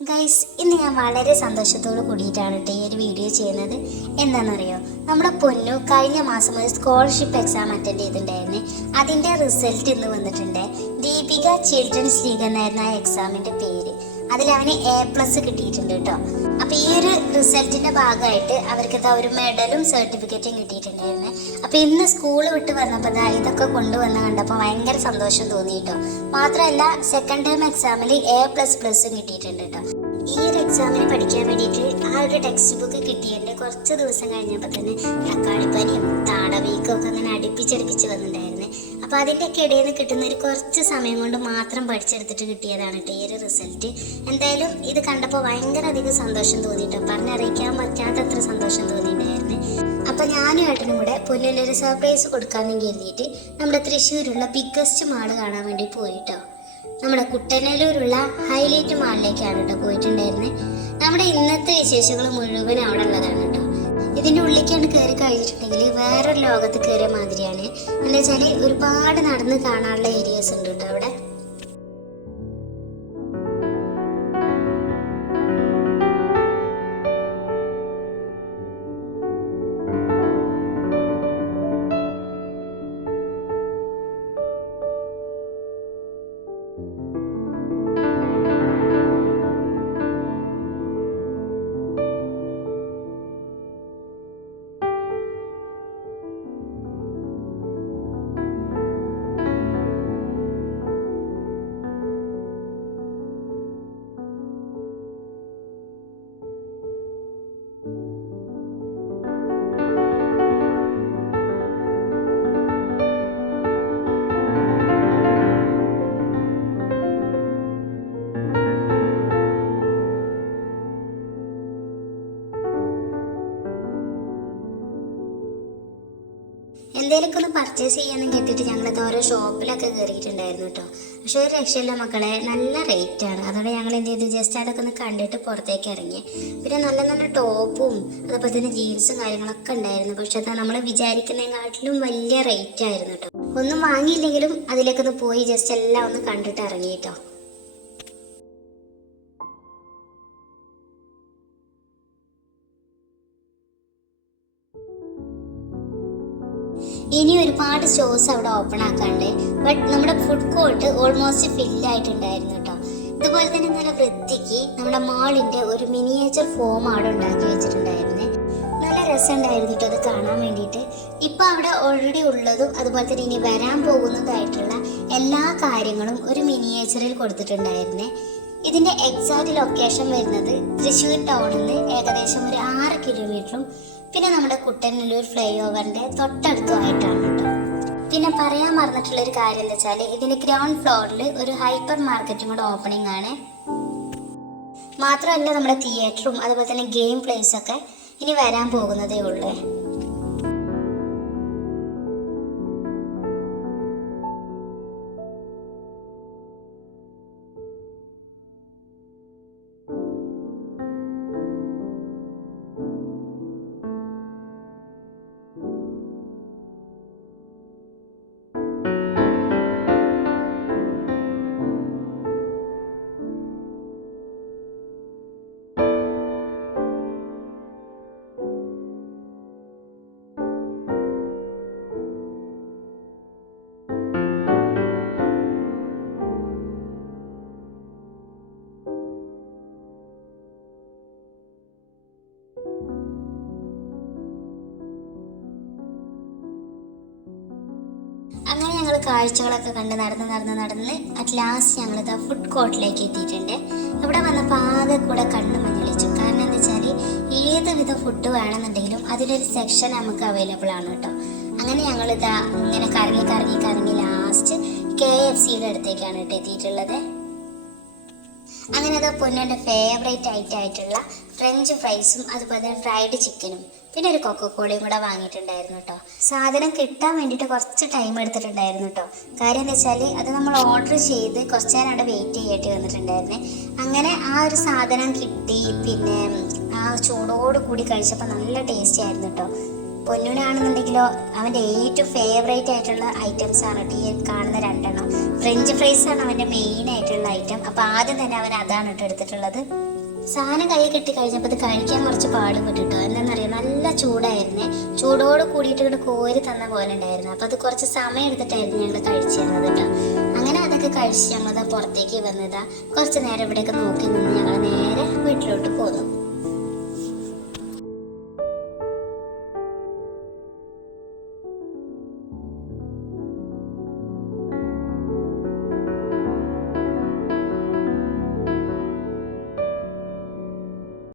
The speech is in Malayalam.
ഗൈസ്, ഇന്ന് ഞാൻ വളരെ സന്തോഷത്തോട് കൂടിയിട്ടാണ് ഈ ഒരു വീഡിയോ ചെയ്യുന്നത്. എന്താണെന്നറിയോ, നമ്മുടെ പൊന്നു കഴിഞ്ഞ മാസം ഒരു സ്കോളർഷിപ്പ് എക്സാം അറ്റൻഡ് ചെയ്തിട്ടുണ്ടായിരുന്നു. അതിൻ്റെ റിസൾട്ട് ഇന്ന് വന്നിട്ടുണ്ട്. ദീപിക ചിൽഡ്രൻസ് ലീഗ് എന്നായിരുന്നു ആ എക്സാമിൻ്റെ പേര്. അതിൽ അവന് A+ കിട്ടിയിട്ടുണ്ട് കേട്ടോ. അപ്പോൾ ഈ ഒരു റിസൾട്ടിൻ്റെ ഭാഗമായിട്ട് അവർക്ക് ഒരു മെഡലും സർട്ടിഫിക്കറ്റും കിട്ടിയിട്ടുണ്ടായിരുന്നു. അപ്പോൾ ഇന്ന് സ്കൂൾ വിട്ട് വന്നപ്പോൾ ഇതൊക്കെ കൊണ്ടുവന്ന് കണ്ടപ്പോൾ ഭയങ്കര സന്തോഷം തോന്നി കേട്ടോ. മാത്രമല്ല സെക്കൻഡ് ടൈം എക്സാമിൽ A++ കിട്ടിയിട്ടുണ്ട് കേട്ടോ. ഈ ഒരു എക്സാമിന് പഠിക്കാൻ വേണ്ടിയിട്ട് ആ ഒരു ടെക്സ്റ്റ് ബുക്ക് കിട്ടിയതിൻ്റെ കുറച്ച് ദിവസം കഴിഞ്ഞപ്പോൾ തന്നെ തക്കാളിപ്പനിയും താടവീക്കും ഒക്കെ അങ്ങനെ അടുപ്പിച്ചടുപ്പിച്ച് വന്നിട്ടുണ്ടായിരുന്നു. അപ്പോൾ അതിൻ്റെയൊക്കെ ഇടയിൽ നിന്ന് കിട്ടുന്ന ഒരു കുറച്ച് സമയം കൊണ്ട് മാത്രം പഠിച്ചെടുത്തിട്ട് കിട്ടിയതാണ് കേട്ടോ ഈ ഒരു റിസൾട്ട്. എന്തായാലും ഇത് കണ്ടപ്പോൾ ഭയങ്കര അധികം സന്തോഷം തോന്നിയിട്ടോ, പറഞ്ഞറിയിക്കാൻ പറ്റാത്തത്ര സന്തോഷം തോന്നിയിട്ടുണ്ടായിരുന്നു. അപ്പോൾ ഞാനും ഏട്ടനും കൂടെ പൊന്നിനൊരു സർപ്രൈസ് കൊടുക്കാമെന്ന് കരുതിയിട്ട് നമ്മുടെ തൃശ്ശൂരുള്ള ബിഗ്ഗസ്റ്റ് മാൾ കാണാൻ വേണ്ടി പോയിട്ടോ. നമ്മുടെ കുട്ടനല്ലൂരുള്ള ഹൈലൈറ്റ് മാളിലേക്കാണ് കേട്ടോ പോയിട്ടുണ്ടായിരുന്നത്. നമ്മുടെ ഇന്നത്തെ വിശേഷങ്ങൾ മുഴുവൻ അവിടെ ഉള്ളതാണ് കേട്ടോ. ഇതിൻ്റെ ഉള്ളിലേക്കാണ് കയറി കഴിഞ്ഞിട്ടുണ്ടെങ്കിൽ വേറൊരു ലോകത്ത് കയറിയ മാതിരിയാണ്. എന്താ വെച്ചാൽ ഒരുപാട് നടന്ന് കാണാനുള്ള ഏരിയാസ് ഉണ്ട് കേട്ടോ അവിടെ. എന്തെങ്കിലുമൊക്കെ ഒന്ന് പർച്ചേസ് ചെയ്യാമെന്ന് കേട്ടിട്ട് ഞങ്ങളത് ഓരോ ഷോപ്പിലൊക്കെ കയറിയിട്ടുണ്ടായിരുന്നു കേട്ടോ. പക്ഷെ ഒരു രക്ഷയില്ല മക്കളെ, നല്ല റേറ്റാണ്. അതോടെ ഞങ്ങൾ എന്ത് ചെയ്തു, ജസ്റ്റ് അതൊക്കെ ഒന്ന് കണ്ടിട്ട് പുറത്തേക്ക് ഇറങ്ങി. പിന്നെ നല്ല നല്ല ടോപ്പും അതുപോലെ തന്നെ ജീൻസും കാര്യങ്ങളൊക്കെ ഉണ്ടായിരുന്നു. പക്ഷെ അത് നമ്മൾ വിചാരിക്കുന്നതിനെക്കാട്ടിലും വലിയ റേറ്റ് ആയിരുന്നു കേട്ടോ. ഒന്നും വാങ്ങിയില്ലെങ്കിലും അതിലേക്കൊന്ന് പോയി ജസ്റ്റ് എല്ലാം ഒന്ന് കണ്ടിട്ട് ഇറങ്ങി കേട്ടോ. ഇനി ഒരുപാട് സ്റ്റോഴ്സ് അവിടെ ഓപ്പൺ ആക്കാണ്ട്, ബട്ട് നമ്മുടെ ഫുഡ് കോർട്ട് ഓൾമോസ്റ്റ് ഫില്ലായിട്ടുണ്ടായിരുന്നു കേട്ടോ. ഇതുപോലെ തന്നെ നല്ല വൃത്തിക്ക് നമ്മുടെ മാളിൻ്റെ ഒരു മിനിയേച്ചർ ഫോം അവിടെ ഉണ്ടാക്കി വെച്ചിട്ടുണ്ടായിരുന്നു. നല്ല രസമുണ്ടായിരുന്നു കേട്ടോ അത് കാണാൻ വേണ്ടിയിട്ട്. ഇപ്പം അവിടെ ഓൾറെഡി ഉള്ളതും അതുപോലെ തന്നെ ഇനി വരാൻ പോകുന്നതായിട്ടുള്ള എല്ലാ കാര്യങ്ങളും ഒരു മിനിയേച്ചറിൽ കൊടുത്തിട്ടുണ്ടായിരുന്നേ. ഇതിൻ്റെ എക്സാക്റ്റ് ലൊക്കേഷൻ വരുന്നത് തൃശ്ശൂർ ടൗണിൽ നിന്ന് ഏകദേശം ഒരു 6 കിലോമീറ്ററും പിന്നെ നമ്മുടെ കുട്ടനല്ലൂർ ഫ്ലൈ ഓവറിൻ്റെ തൊട്ടടുത്തുമായിട്ടാണ് കേട്ടോ. പിന്നെ പറയാൻ മറന്നിട്ടുള്ളൊരു കാര്യം എന്താ വെച്ചാൽ ഇതിൻ്റെ ഗ്രൗണ്ട് ഫ്ലോറിൽ ഒരു ഹൈപ്പർ മാർക്കറ്റും കൂടെ ഓപ്പണിംഗ് ആണ്. മാത്രമല്ല നമ്മുടെ തിയേറ്ററും അതുപോലെ തന്നെ ഗെയിം പ്ലേസൊക്കെ ഇനി വരാൻ പോകുന്നതേ ഉള്ളൂ. അങ്ങനെ ഞങ്ങൾ കാഴ്ചകളൊക്കെ കണ്ട് നടന്ന് അറ്റ് ലാസ്റ്റ് ഞങ്ങളിത് ഫുഡ് കോർട്ടിലേക്ക് എത്തിയിട്ടുണ്ട്. ഇവിടെ വന്നപ്പോൾ ആകെ കൂടെ കണ്ണ് മഞ്ഞളിച്ചു. കാരണം എന്താ വെച്ചാൽ ഏത് വിധ ഫുഡ് വേണമെന്നുണ്ടെങ്കിലും അതിലൊരു സെക്ഷൻ നമുക്ക് അവൈലബിൾ ആണ് കേട്ടോ. അങ്ങനെ ഞങ്ങളിതാ ഇങ്ങനെ കറങ്ങി ലാസ്റ്റ് KFCയുടെ അടുത്തേക്കാണ് കേട്ടോ എത്തിയിട്ടുള്ളത്. അങ്ങനെ അത് പൊന്നിൻ്റെ ഫേവറേറ്റ് ആയിട്ടുള്ള ഫ്രഞ്ച് ഫ്രൈസും അതുപോലെ തന്നെ ഫ്രൈഡ് ചിക്കനും പിന്നെ ഒരു കൊക്കക്കോളയും കൂടെ വാങ്ങിയിട്ടുണ്ടായിരുന്നു കേട്ടോ. സാധനം കിട്ടാൻ വേണ്ടിയിട്ട് കുറച്ച് ടൈം എടുത്തിട്ടുണ്ടായിരുന്നു കേട്ടോ. കാര്യം എന്താ വെച്ചാൽ അത് നമ്മൾ ഓർഡർ ചെയ്ത് കുറച്ച് നേരം അവിടെ വെയിറ്റ് ചെയ്യേണ്ടി വന്നിട്ടുണ്ടായിരുന്നേ. അങ്ങനെ ആ ഒരു സാധനം കിട്ടി. പിന്നെ ആ ചൂടോട് കൂടി കഴിച്ചപ്പോൾ നല്ല ടേസ്റ്റി ആയിരുന്നു കേട്ടോ. പൊന്നുനാണെന്നുണ്ടെങ്കിലോ അവൻ്റെ ഏറ്റവും ഫേവറേറ്റ് ആയിട്ടുള്ള ഐറ്റംസ് ആണ് കേട്ടോ ഈ കാണുന്ന രണ്ടെണ്ണം. ഫ്രഞ്ച് ഫ്രൈസ് ആണ് അവൻ്റെ മെയിൻ ആയിട്ടുള്ള ഐറ്റം. അപ്പോൾ ആദ്യം തന്നെ അവൻ അതാണ് കേട്ടോ എടുത്തിട്ടുള്ളത്. സാധനം കൈ കെട്ടി കഴിഞ്ഞപ്പോൾ അത് കഴിക്കാൻ കുറച്ച് പാടുപെട്ടിട്ടോ. എന്താണെന്നറിയാം, നല്ല ചൂടായിരുന്നേ. ചൂടോട് കൂടിയിട്ട് ഇങ്ങോട്ട് കോരി തന്ന പോലെ ഉണ്ടായിരുന്നു. അപ്പോൾ അത് കുറച്ച് സമയം എടുത്തിട്ടായിരുന്നു ഞങ്ങൾ കഴിച്ചു തന്നത് കേട്ടോ. അങ്ങനെ അതൊക്കെ കഴിച്ച് ഞങ്ങളത് പുറത്തേക്ക് വന്നതാ. കുറച്ച് നേരം ഇവിടെയൊക്കെ നോക്കി നിന്ന് ഞങ്ങൾ